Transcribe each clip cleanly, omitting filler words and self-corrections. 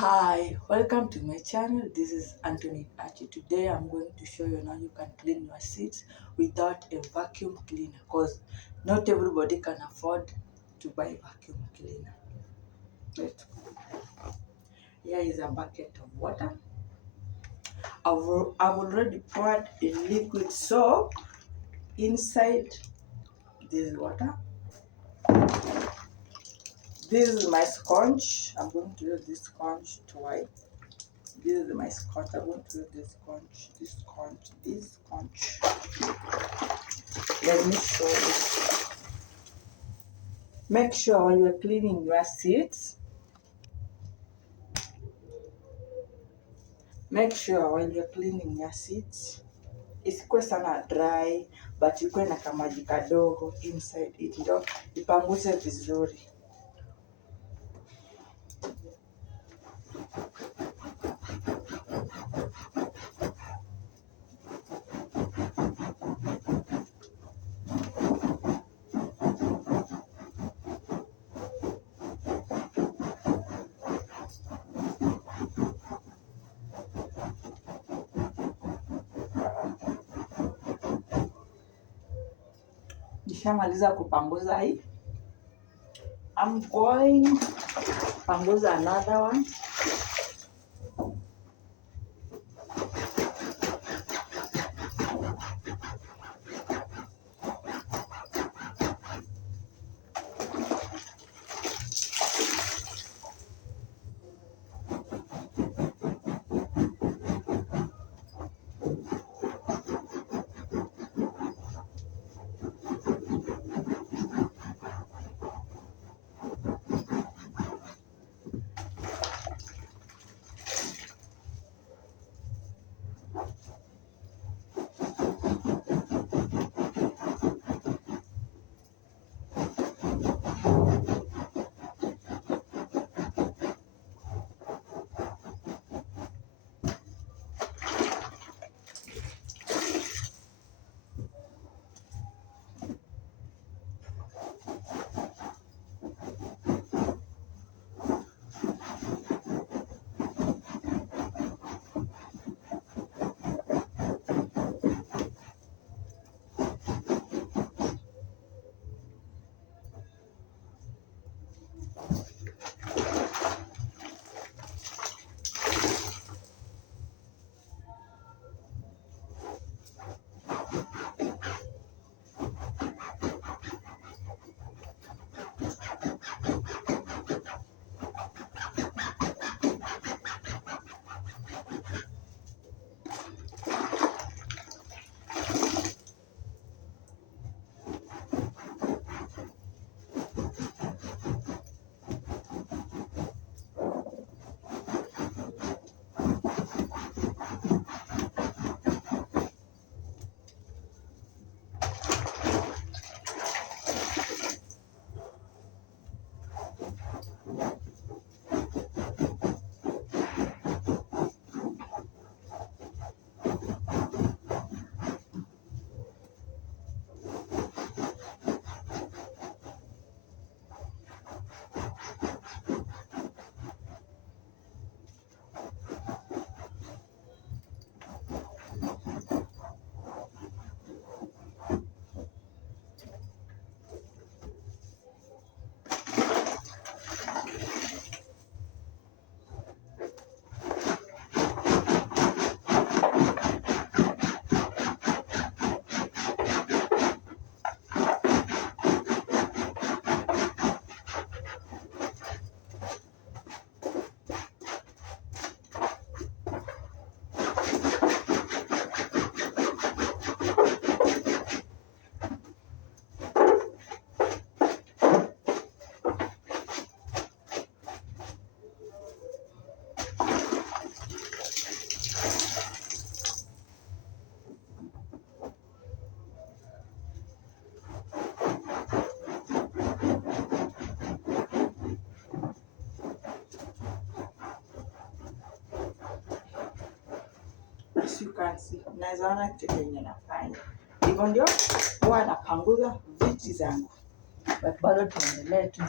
Hi, welcome to my channel. This is Anthony Achi. Today I'm going to show you how you can clean your seats without a vacuum cleaner, because not everybody can afford to buy vacuum cleaner. Let's go. Here is a bucket of water. I've already poured a liquid soap inside this water. This is my sponge. I'm going to use this sponge to wipe. This is my sponge. I'm going to use this sponge. Let me show you. Make sure when you're cleaning your seats, isikuwe sana dry, but ikuwe na kamaji kadogo inside it, ndio ipanguze vizuri. Nishamaliza kupanguza hii. I'm going to panguza another one. As you can see, naweza ona kitu yenye nafanya hivyo, ndio huwa napanguza viti zangu, but bado tuendelee tu.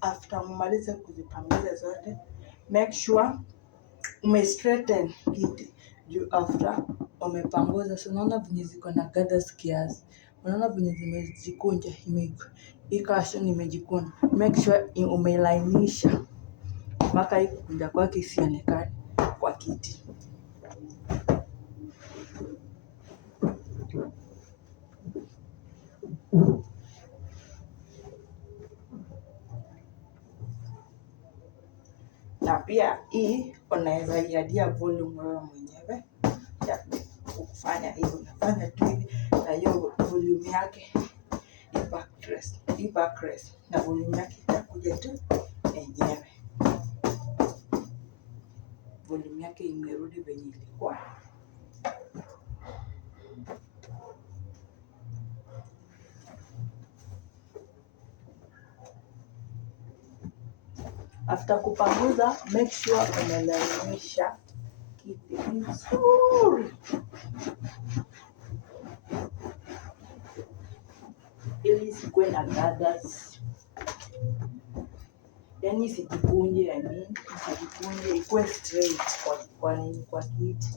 After umalize kuzipanguza zote, make sure straighten kiti juu after umepanguza. So unaona venye ziko na gathers kiasi, unaona venye zimejikunja, hii cushion imejikunja. Make sure umelainisha mpaka hii kukunja kwake isionekane kwa kiti. Na pia hii unaweza iadia volume wewe mwenyewe ya kufanya hivi. Unafanya tu hivi na hiyo volume yake backrest na volume yake itakuja tu yenyewe. Volume yake imerudi venye ilikuwa. After kupanguza, make sure umelainisha kiti vizuri ili isikuwe na gathers. Yani isijikunje, isijikunje, ikuwe straight kwa kiti.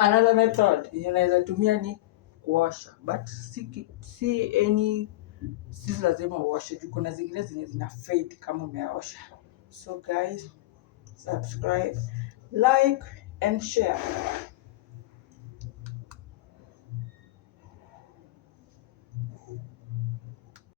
Another method unaweza tumia ni kuosha, but si lazima uoshe juu kuna zingine zenye zina fade kama umeosha. So guys, subscribe, like and share.